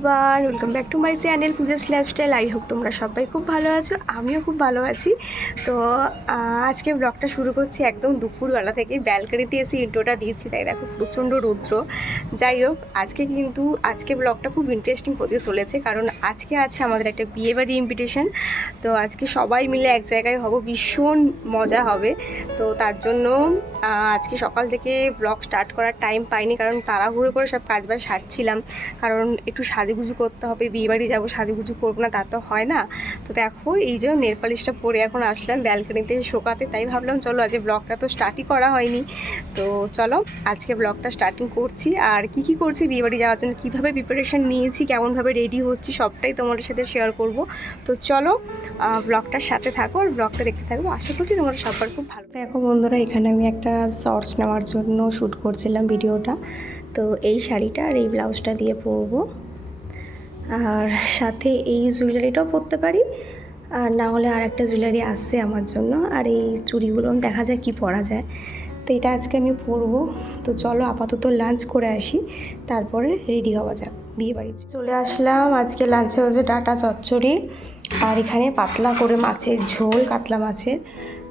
Everyone, welcome back to my channel Puja's lifestyle. I hope তোমরা সবাই খুব ভালো আছো, আমিও খুব ভালো আছি। তো আজকে ব্লগটা শুরু করছি একদম দুপুরবেলা থেকে। ব্যালকনিতে এসে ইন্ট্রোটা দিয়েছি, তাই দেখো প্রচণ্ড রৌদ্র। যাই হোক, আজকে ব্লগটা খুব ইন্টারেস্টিং হতে চলেছে, কারণ আজকে আছে আমাদের একটা বিয়েবাড়ি ইনভিটেশন। তো আজকে সবাই মিলে এক জায়গায় হব, ভীষণ মজা হবে। তো তার জন্য আজকে সকাল থেকে ব্লগ স্টার্ট করার টাইম পাইনি, কারণ তাড়াহুড়ো করে সব কাজবাজ সারছিলাম। কারণ একটু সাজুগুজু করতে হবে, বিয়েবাড়ি যাবো, সাজুগুজু করবো না তা তো হয় না। তো দেখো এই যে নেল পালিশটা পরে এখন আসলাম ব্যালকনিতে শোকাতে, তাই ভাবলাম চলো আজকে ব্লগটা তো স্টার্টই করা হয়নি। তো চলো আজকে ব্লগটা স্টার্টিং করছি। আর কি করছি বিয়েবাড়ি যাওয়ার জন্য, কীভাবে প্রিপারেশান নিয়েছি, কেমনভাবে রেডি হচ্ছি, সবটাই তোমাদের সাথে শেয়ার করব। তো চলো ব্লগটার সাথে থাকো আর ব্লগটা দেখতে থাকবো। আশা করছি তোমাদের সবার খুব ভালো। দেখো বন্ধুরা, এখানে আমি একটা শর্টস নেওয়ার জন্য শ্যুট করছিলাম ভিডিওটা। তো এই শাড়িটা আর এই ব্লাউজটা দিয়ে পরবো, আর সাথে এই জুয়েলারিটাও পরতে পারি, আর না হলে আর একটা জুয়েলারি আসছে আমার জন্য। আর এই চুড়িগুলো দেখা যায় কি পরা যায়, তো এটা আজকে আমি পরবো। তো চলো আপাতত লাঞ্চ করে আসি, তারপরে রেডি হওয়া যাক। বিয়েবাড়ি চলে আসলাম। আজকে লাঞ্চে হচ্ছে ডাটা চচ্চড়ি, আর এখানে পাতলা করে মাছের ঝোল, কাতলা মাছের।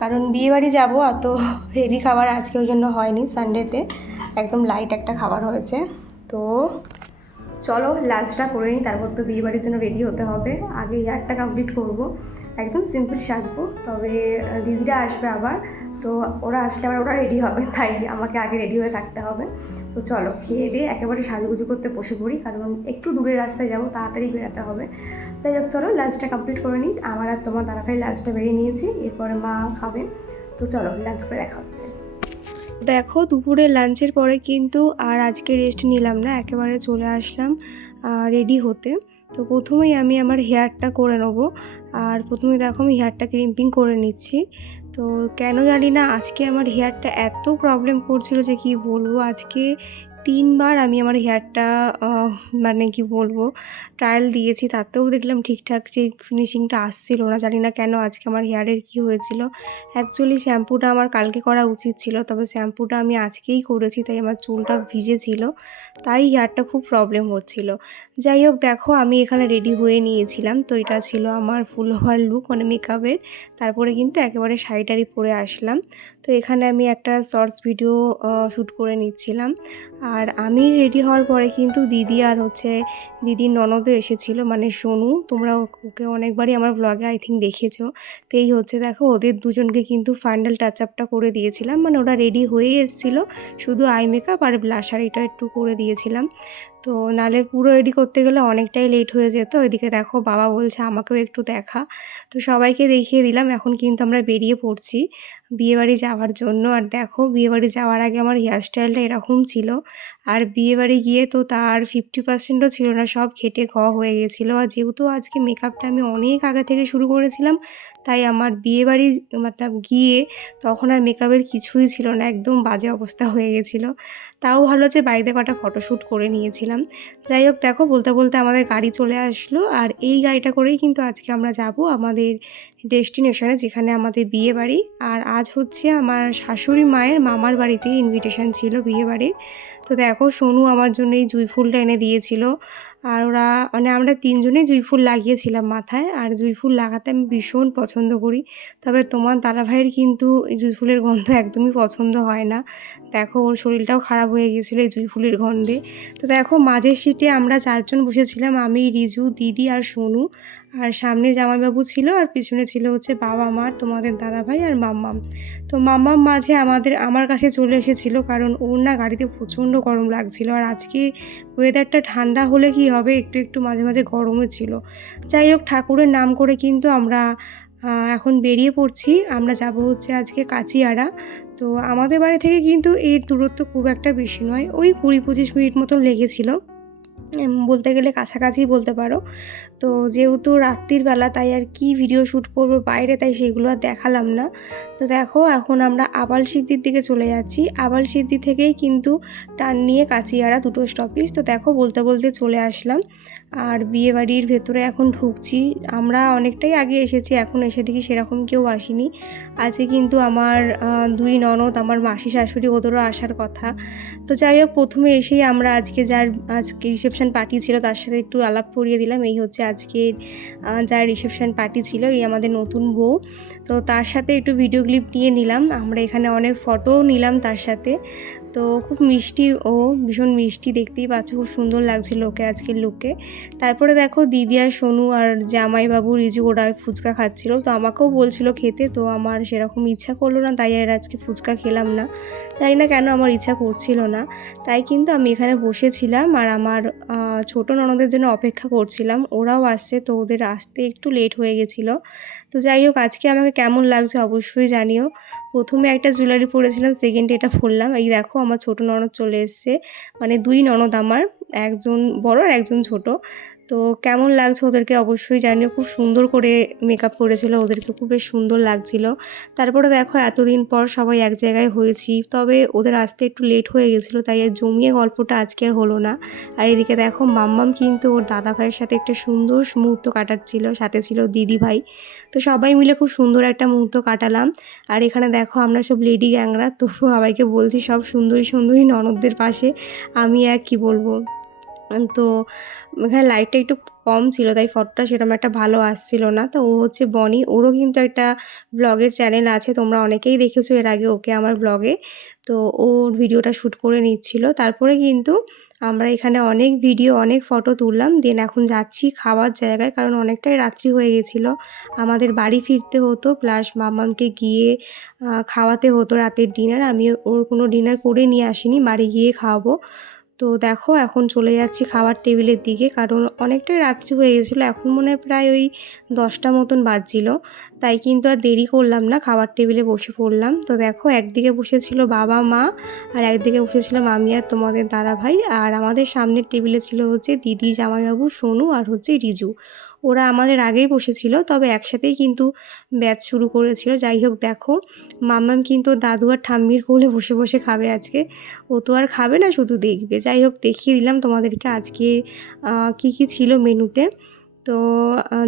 কারণ বিয়েবাড়ি যাবো, অত হেভি খাবার আজকে ওই জন্য হয়নি, সানডেতে একদম লাইট একটা খাবার হয়েছে। তো চলো লাঞ্চটা করে নিই, তারপর তো বিয়েবাড়ির জন্য রেডি হতে হবে। আগে হেয়ারটা কমপ্লিট করব, একদম সিম্পল সাজবো। তবে দিদিরা আসবে আবার, তো ওরা আসলে আবার ওরা রেডি হবে, তাই আমাকে আগে রেডি হয়ে থাকতে হবে। তো চলো খেয়ে দিয়ে একেবারে সাজুগুজু করতে বসে পড়ি, কারণ একটু দূরের রাস্তায় যাবো, তাড়াতাড়ি বেরোতে হবে। যাই হোক চলো লাঞ্চটা কমপ্লিট করে নিই। আমার আর তোমার দাদাভাই লাঞ্চটা বেরিয়ে নিয়েছি, এরপরে মা খাবে। তো চলো লাঞ্চ করে দেখা হচ্ছে। দেখো দুপুরে লাঞ্চের পরে কিন্তু আর আজকে রেস্ট নিলাম না, একেবারে চলে আসলাম রেডি হতে। তো প্রথমেই আমি আমার হেয়ারটা করে নেবো, আর প্রথমে দেখো আমি হেয়ারটা ক্রিম্পিং করে নিচ্ছি। তো কেন জানি না আজকে আমার হেয়ারটা এত প্রবলেম করছিল যে কি বলবো। আজকে 3বার আমি আমার হেয়ারটা মানে কি বলবো ট্রায়াল দিয়েছি, তাতেও দেখলাম ঠিকঠাক যে ফিনিশিংটা আসছিল না। জানি না কেন আজকে আমার হেয়ারের কি হয়েছিল। অ্যাকচুয়ালি শ্যাম্পুটা আমার কালকে করা উচিত ছিল, তবে শ্যাম্পুটা আমি আজকেই করেছি, তাই আমার চুলটা ভিজে ছিল, তাই হেয়ারটা খুব প্রবলেম হচ্ছিল। যাই হোক দেখো আমি এখানে রেডি হয়ে নিয়েছিলাম। তো এটা ছিল আমার ফুল ওভার লুক, মানে মেকআপের। তারপরে কিন্তু একেবারে শাড়ি পরে আসলাম। তো এখানে আমি একটা শর্টস ভিডিও শ্যুট করে নিচ্ছিলাম। আর আমি রেডি হওয়ার পরে কিন্তু দিদি আর হচ্ছে দিদির ননদও এসেছিলো, মানে সোনু। তোমরা ওকে অনেকবারই আমার ব্লগে আই থিঙ্ক দেখেছো। তো এই হচ্ছে দেখো ওদের দুজনকে কিন্তু ফাইনাল টাচ আপটা করে দিয়েছিলাম, মানে ওরা রেডি হয়ে এসেছিলো, শুধু আই মেকআপ আর ব্লাশার এটা একটু করে দিয়েছিলাম। তো নালে পুরো রেডি করতে গেলে অনেকটাই লেট হয়ে যেত। এদিকে দেখো বাবা বলছে আমাকেও একটু দেখা, তো সবাইকে দেখিয়ে দিলাম। এখন কিন্তু আমরা বেরিয়ে পড়ছি বিয়েবাড়ি যাওয়ার জন্য। আর দেখো বিয়েবাড়ি যাওয়ার আগে আমার হেয়ারস্টাইলটা এরকম ছিল, আর বিয়েবাড়ি গিয়ে তো তার 50%ও ছিল না, সব খেটে হয়ে গেছিলো। আর যেহেতু আজকে মেকআপটা আমি অনেক আগে থেকে শুরু করেছিলাম, তাই আমার বিয়েবাড়ি মতলব গিয়ে তখন আর মেকআপের কিছুই ছিল না, একদম বাজে অবস্থা হয়ে গেছিলো। তাও ভালো যে বাড়িতে কটা ফটোশ্যুট করে নিয়েছিলাম। যাই হোক দেখো বলতে বলতে আমাদের গাড়ি চলে আসলো, আর এই গাড়িটা করেই কিন্তু আজকে আমরা যাব আমাদের ডেস্টিনেশনে, যেখানে আমাদের বিয়ে বাড়ি। আর আজ হচ্ছে আমার শাশুড়ি মায়ের মামার বাড়িতে ইনভিটেশন ছিল বিয়েবাড়ির। তো দেখো সোনু আমার জন্য এই জুঁই ফুলটা এনে দিয়েছিল। আর ওরা মানে আমরা 3জনেই জুঁই ফুল লাগিয়েছিলাম মাথায়, আর জুঁই ফুল লাগাতে আমি ভীষণ পছন্দ করি। তবে তোমার দাদাভাইয়ের কিন্তু এই জুঁই ফুলের গন্ধ একদমই পছন্দ হয় না। দেখো ওর শরীরটাও খারাপ হয়ে গিয়েছিলো এই জুঁই ফুলের গন্ধে। তো দেখো মাঝের সিটে আমরা 4জন বসেছিলাম, আমি, রিজু, দিদি আর সোনু। আর সামনে জামাইবাবু ছিল, আর পিছনে ছিল হচ্ছে বাবা মা, তোমাদের দাদাভাই আর মাম্মাম। তো মাম্মাম মাঝে আমার কাছে চলে এসেছিলো, কারণ ওর না গাড়িতে প্রচণ্ড গরম লাগছিল। আর আজকে ওয়েদারটা ঠান্ডা হলে কি হবে, একটু একটু মাঝে মাঝে গরমও ছিল। যাই হোক ঠাকুরের নাম করে কিন্তু আমরা এখন বেরিয়ে পড়ছি। আমরা যাব হচ্ছে আজকে কাচিয়াড়া। তো আমাদের বাড়ি থেকে কিন্তু এর দূরত্ব খুব একটা বেশি নয়, ওই 20-25 মিনিট মতন লেগেছিলো, বলতে গেলে কাছাকাছি বলতে পারো। তো যেহেতু রাত্রির বেলা তাই আর কি ভিডিও শ্যুট করব বাইরে, তাই সেগুলো আর দেখালাম না। তো দেখো এখন আমরা আবালসিদ্ধির দিকে চলে যাচ্ছি। আবালসিদ্ধি থেকেই কিন্তু টার্ন নিয়ে কাচিয়াড়া দুটো স্টপেজ। তো দেখো বলতে বলতে চলে আসলাম আর বিয়েবাড়ির ভেতরে এখন ঢুকছি। আমরা অনেকটাই আগে এসেছি, এখন এসে দেখি সেরকম কেউ আসেনি। আজকে কিন্তু আমার দুই ননদ, আমার মাসি শাশুড়ি, ওদেরও আসার কথা। তো যাই হোক, প্রথমে এসেই আমরা আজকে রিসেপশন পার্টি ছিল তার সাথে একটু আলাপ করিয়ে দিলাম। এই হচ্ছে আজকের যার রিসেপশন পার্টি ছিল, এই আমাদের নতুন বউ। তো তার সাথে একটু ভিডিও ক্লিপ নিয়ে নিলাম আমরা, এখানে অনেক ফটোও নিলাম তার সাথে। তো খুব মিষ্টি, ও ভীষণ মিষ্টি, দেখতেই পাচ্ছ খুব সুন্দর লাগছিল ওকে আজকের লুকে। তারপরে দেখো দিদি আর সোনু আর জামাইবাবু রিজু ওরা ফুচকা খাচ্ছিল, তো আমাকেও বলছিল খেতে, তো আমার সেরকম ইচ্ছা করলো না, তাই আর আজকে ফুচকা খেলাম না। তাই না কেন আমার ইচ্ছা করছিল না, তাই কিন্তু আমি এখানে বসেছিলাম আর আমার ছোট ননদের জন্য অপেক্ষা করছিলাম। ওরাও আসছে, তো ওদের আসতে একটু লেট হয়ে গেছিলো। তো যাই হোক, আজকে আমাকে কেমন লাগছে অবশ্যই জানিও। প্রথমে একটা জুয়েলারি পরেছিলাম, সেকেন্ডে এটা পরলাম। এই দেখো আমার ছোট ননদ চলে এসছে, মানে দুই ননদ আমার, একজন বড় আর একজন ছোট। তো কেমন লাগছে ওদেরকে অবশ্যই জানিও। খুব সুন্দর করে মেকআপ করেছিল, ওদেরকে খুব বেশ সুন্দর লাগছিল। তারপরে দেখো এতদিন পর সবাই এক জায়গায় হয়েছি, তবে ওদের আসতে একটু লেট হয়ে গেছিলো, তাই আর জমিয়ে গল্পটা আজকে আর হলো না। আর এদিকে দেখো মাম্মাম কিন্তু ওর দাদা ভাইয়ের সাথে একটা সুন্দর মুহূর্ত কাটাচ্ছিল, সাথে ছিল দিদি ভাই। তো সবাই মিলে খুব সুন্দর একটা মুহূর্ত কাটালাম। আর এখানে দেখো আমরা সব লেডি গ্যাংরা, তো সবাইকে বলছি সব সুন্দরী সুন্দরী ননদদের পাশে আমি কি বলবো। তো এখানে লাইটটা একটু কম ছিল, তাই ফটোটা সেরকম একটা ভালো আসছিল না। তো ও হচ্ছে বনি, ওরও কিন্তু একটা ব্লগের চ্যানেল আছে, তোমরা অনেকেই দেখেছো এর আগে ওকে আমার ব্লগে। তো ওর ভিডিওটা শ্যুট করে নিচ্ছিল। তারপরে কিন্তু আমরা এখানে অনেক ভিডিও, অনেক ফটো তুললাম। দেন এখন যাচ্ছি খাওয়ার জায়গায়, কারণ অনেকটাই রাত্রি হয়ে গেছিলো, আমাদের বাড়ি ফিরতে হতো, প্লাস মামামকে গিয়ে খাওয়াতে হতো রাতের ডিনার। আমি ওর কোনো ডিনার করে নিয়ে আসিনি, বাড়ি গিয়ে খাওয়াবো। তো দেখো এখন চলে যাচ্ছি খাওয়ার টেবিলের দিকে, কারণ অনেকটাই রাত্রি হয়ে গেছিলো, এখন মনে হয় প্রায় ওই 10টা মতন বাজছিল। তাই কিন্তু আর দেরি করলাম না, খাওয়ার টেবিলে বসে পড়লাম। তো দেখো একদিকে বসেছিল বাবা মা, আর একদিকে বসেছিলাম আমি আর তোমাদের দাদা ভাই, আর আমাদের সামনের টেবিলে ছিল হচ্ছে দিদি, জামাইবাবু, সোনু আর হচ্ছে রিজু। ওরা আমাদের আগেই বসেছিল, তবে একসাথেই কিন্তু ব্যাচ শুরু করেছিল। যাই হোক দেখো মাম্মাম কিন্তু দাদু আর ঠাম্মির কোলে বসে বসে খাবে আজকে। ও তো আর খাবে না, শুধু দেখবে। যাই হোক দেখিয়ে দিলাম তোমাদেরকে আজকে কি কি ছিল মেনুতে। তো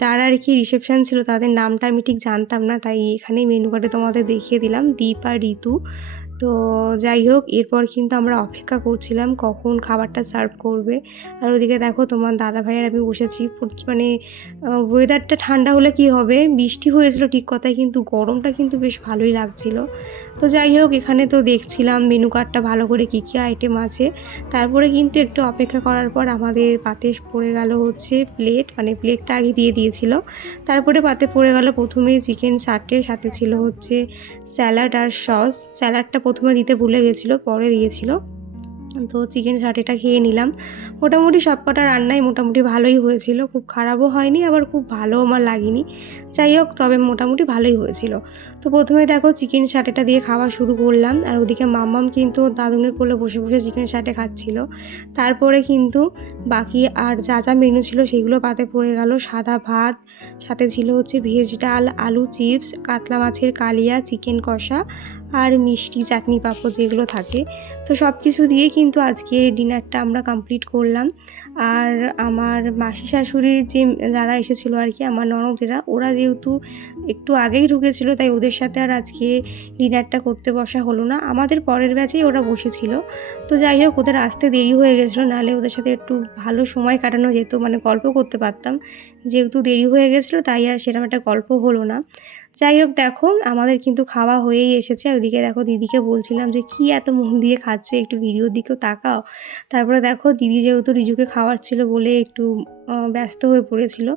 যার আর কি রিসেপশান ছিল তাদের নামটা আমি ঠিক জানতাম না, তাই এখানেই মেনু কার্ডে তোমাদের দেখিয়ে দিলাম, দীপ আর ঋতু। তো যাই হোক এরপর কিন্তু আমরা অপেক্ষা করছিলাম কখন খাবারটা সার্ভ করবে। আর ওদিকে দেখো তোমার দাদা ভাইয়ের আমি বসেছি, মানে ওয়েদারটা ঠান্ডা হলে কি হবে, বৃষ্টি হয়েছিল ঠিক কথাই, কিন্তু গরমটা কিন্তু বেশ ভালোই লাগছিল। তো যাই হোক এখানে তো দেখছিলাম মেনু কার্ডটা ভালো করে কী কী আইটেম আছে। তারপরে কিন্তু একটু অপেক্ষা করার পর আমাদের পাতে পড়ে গেল হচ্ছে প্লেট, মানে প্লেটটা আগে দিয়ে দিয়েছিল। তারপরে পাতে পড়ে গেল প্রথমেই চিকেন চাটে, সাথে ছিল হচ্ছে স্যালাড আর সস। স্যালাডটা প্রথমে দিতে ভুলে গেছিলো, পরে দিয়েছিল। তো চিকেন চাটিটা খেয়ে নিলাম। মোটামুটি সব কটা রান্নাই মোটামুটি ভালোই হয়েছিল, খুব খারাপও হয়নি, আবার খুব ভালো আমার লাগেনি। যাই হোক তবে মোটামুটি ভালোই হয়েছিল। তো প্রথমে দেখো চিকেন চাটিটা দিয়ে খাওয়া শুরু করলাম, আর ওদিকে মাম্মাম কিন্তু দাদুনের কোলে বসে বসে চিকেন চাটে খাচ্ছিল। তারপরে কিন্তু বাকি আর যা যা মেনু ছিল সেগুলো পাতে পড়ে গেল। সাদা ভাত, সাথে ছিল হচ্ছে ভেজ ডাল, আলু চিপস, কাতলা মাছের কালিয়া, চিকেন কষা আর মিষ্টি, চাটনি, পাঁপড় যেগুলো থাকে। তো সব কিছু দিয়ে কিন্তু আজকে ডিনারটা আমরা কমপ্লিট করলাম। আর আমার মাসি শাশুড়ির যে যারা এসেছিলো আর কি, আমার ননদেরা, ওরা যেহেতু একটু আগেই ঢুকেছিল, তাই ওদের সাথে আর আজকে ডিনারটা করতে বসা হলো না। আমাদের পরের ব্যাচেই ওরা বসেছিল। তো যাই হোক ওদের আসতে দেরি হয়ে গেছিলো, নাহলে ওদের সাথে একটু ভালো সময় কাটানো যেত, মানে গল্প করতে পারতাম। যেহেতু দেরি হয়ে গেছিলো তাই আর সেরকম একটা গল্প হলো না। যাই হোক দেখো আমাদের কিন্তু খাওয়া হয়েই এসেছে। ওইদিকে দেখো দিদিকে বলছিলাম যে কী এত মন দিয়ে খাচ্ছো, একটু ভিডিওর দিকেও তাকাও। তারপরে দেখো দিদি যেহেতু রিজুকে খাওয়াচ্ছিল বলে একটু ব্যস্ত হয়ে পড়েছিল।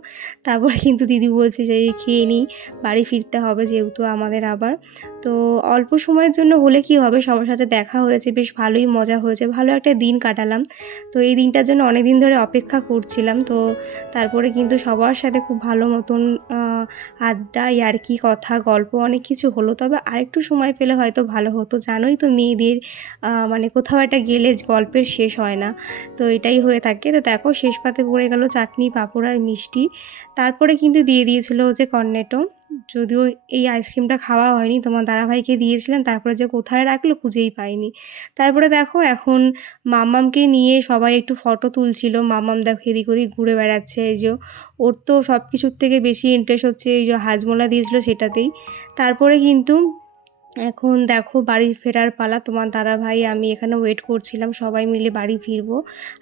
তারপরে কিন্তু দিদি বলছে যে খেয়ে নিই, বাড়ি ফিরতে হবে যেহেতু আমাদের আবার। তো অল্প সময়ের জন্য হলে কি হবে, সবার সাথে দেখা হয়েছে, বেশ ভালোই মজা হয়েছে, ভালো একটা দিন কাটালাম। তো এই দিনটার জন্য অনেক দিন ধরে অপেক্ষা করছিলাম। তো তারপরে কিন্তু সবার সাথে খুব ভালো মতন আড্ডা, ইয়ার্কি, কথা, গল্প অনেক কিছু হলো। তবে আরেকটু সময় পেলে হয়তো ভালো হতো, জানোই তো মেয়েদের মানে কোথাও একটা গেলে গল্পের শেষ হয় না, তো এটাই হয়ে থাকে। তো দেখো শেষ পাতে পড়ে গেল চাটনি, পাঁপড় আর মিষ্টি। তারপরে কিন্তু দিয়ে দিয়েছিল হচ্ছে কর্নেটো। যদিও এই আইসক্রিমটা খাওয়া হয়নি, তোমার দাদাভাইকে দিয়েছিলাম, তারপরে যে কোথায় রাখলো খুঁজেই পাইনি। তারপরে দেখো এখন মাম্মামকে নিয়ে সবাই একটু ফটো তুলছিল। মাম্মাম দেখো এদিক ওদিক ঘুরে বেড়াচ্ছে। এই যে ওর তো সব কিছুর থেকে বেশি ইন্টারেস্ট হচ্ছে এই যে হাজমোলা দিয়েছিল সেটাতেই। তারপরে কিন্তু এখন দেখো বাড়ি ফেরার পালা। তোমার দাদাভাই আমি এখানে ওয়েট করছিলাম, সবাই মিলে বাড়ি ফিরবো।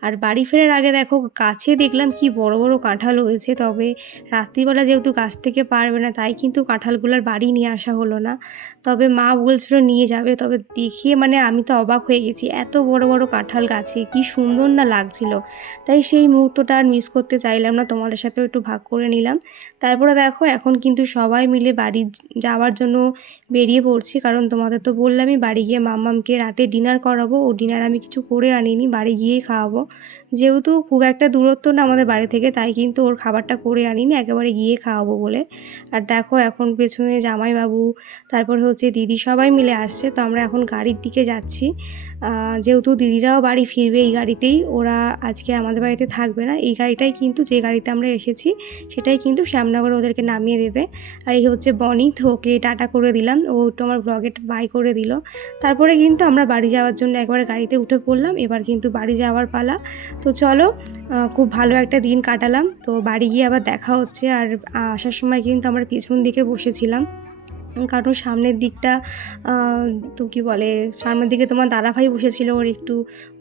আর বাড়ি ফেরার আগে দেখো গাছে দেখলাম কি বড় বড় কাঁঠাল হয়েছে, তবে রাত্রিবেলা যেহেতু গাছ থেকে পারবে না তাই কিন্তু কাঁঠালগুলোর বাড়ি নিয়ে আসা হলো না। তবে মা বলছিল নিয়ে যাবে, তবে দেখিয়ে মানে আমি তো অবাক হয়ে গেছি, এত বড় বড় কাঁঠাল গাছে, কি সুন্দর না লাগছিল। তাই সেই মুহূর্তটা আর মিস করতে চাইলাম না, তোমাদের সাথেও একটু ভাগ করে নিলাম। তারপরে দেখো এখন কিন্তু সবাই মিলে বাড়ি যাওয়ার জন্য বেরিয়ে পড়ছি, কারণ তোমাদের তো বললামই বাড়ি গিয়ে মাম্মামকে রাতে ডিনার করাবো। ও ডিনার আমি কিছু করে আনিনি, বাড়ি গিয়েই খাওয়াবো। যেহেতু খুব একটা দূরত্ব না আমাদের বাড়ি থেকে, তাই কিন্তু ওর খাবারটা করে আনিনি, একেবারে গিয়ে খাওয়াবো বলে। আর দেখো এখন পেছনে জামাইবাবু, তারপরে হচ্ছে দিদি সবাই মিলে আসছে। তো আমরা এখন গাড়ির দিকে যাচ্ছি। যেহেতু দিদিরাও বাড়ি ফিরবে এই গাড়িতেই, ওরা আজকে আমাদের বাড়িতে থাকবে না। এই গাড়িটাই কিন্তু, যে গাড়িতে আমরা এসেছি সেটাই কিন্তু শ্যামনগরে ওদেরকে নামিয়ে দেবে। আর এই হচ্ছে বনি, তো ওকে টাটা করে দিলাম, ও একটু আমার ব্লগে বাই করে দিল। তারপরে কিন্তু আমরা বাড়ি যাওয়ার জন্য একবার গাড়িতে উঠে পড়লাম। এবার কিন্তু বাড়ি যাওয়ার পালা। তো চলো, খুব ভালো একটা দিন কাটালাম। তো বাড়ি গিয়ে আবার দেখা হচ্ছে। আর আসার সময় কিন্তু আমরা পেছন দিকে বসেছিলাম, কারণ সামনের দিকটা তো কী বলে, সামনের দিকে তোমার দাদাভাই বসেছিল, ওর একটু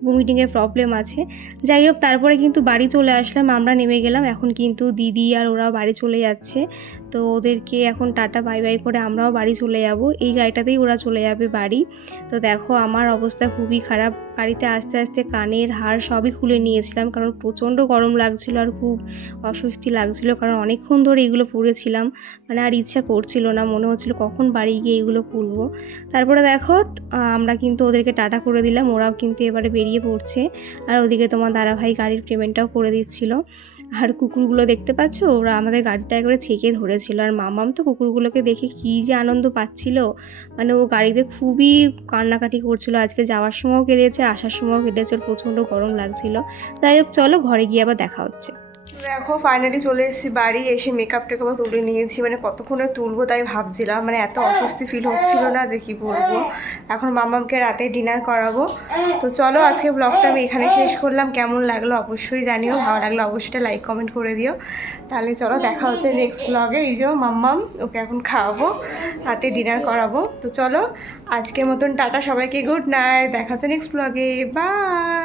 ভমিটিংয়ের প্রবলেম আছে। যাই হোক, তারপরে কিন্তু বাড়ি চলে আসলাম, আমরা নেমে গেলাম। এখন কিন্তু দিদি আর ওরাও বাড়ি চলে যাচ্ছে। তো ওদেরকে এখন টাটা বাই বাই করে আমরাও বাড়ি চলে যাব। এই গাড়িটাতেই ওরা চলে যাবে বাড়ি। তো দেখো আমার অবস্থা খুবই খারাপ, গাড়িতে আস্তে আস্তে কানের হাড় সবই খুলে নিয়েছিলাম, কারণ প্রচণ্ড গরম লাগছিল আর খুব অস্বস্তি লাগছিল, কারণ অনেকক্ষণ ধরে এগুলো পরেছিলাম, মানে আর ইচ্ছা করছিল না, মনে হচ্ছিল কখন বাড়ি গিয়ে এগুলো খুলবো। তারপরে দেখো আমরা কিন্তু ওদেরকে টাটা করে দিলাম, ওরাও কিন্তু এবারে বেরিয়ে পড়ছে। আর ওদিকে তোমার দাদাভাই গাড়ির পেমেন্টটাও করে দিচ্ছিল। আর কুকুরগুলো দেখতে পাচ্ছ, ওরা আমাদের গাড়িটা করে ছেঁকে ধরেছিল। আর মামাম তো কুকুরগুলোকে দেখে কী যে আনন্দ পাচ্ছিল, মানে ও গাড়িতে খুবই কান্নাকাটি করছিল। আজকে যাওয়ার সময়ও কেঁদেছে, আসার সময়ও কেঁদেছে, ওর প্রচণ্ড গরম লাগছিল। যাই হোক চলো, ঘরে গিয়ে আবার দেখা হচ্ছে। দেখো ফাইনালি চলে এসেছি বাড়ি, এসে মেকআপ টেকআপ তুলে নিয়েছি, মানে কতক্ষণে তুলবো তাই ভাবছিলাম, মানে এত অস্বস্তি ফিল হচ্ছিল না যে কি বলবো। এখন মামামকে রাতে ডিনার করাবো। তো চলো আজকে ব্লগটা আমি এখানে শেষ করলাম। কেমন লাগলো অবশ্যই জানিও, ভালো লাগলো অবশ্যই লাইক কমেন্ট করে দিও। তাহলে চলো দেখা হচ্ছে নেক্সট ব্লগে। এই যে মাম্মাম, ওকে এখন খাওয়াবো, রাতে ডিনার করাবো। তো চলো আজকের মতন টাটা সবাইকে, গুড নাইট, দেখা হচ্ছে নেক্সট ব্লগে, বাই।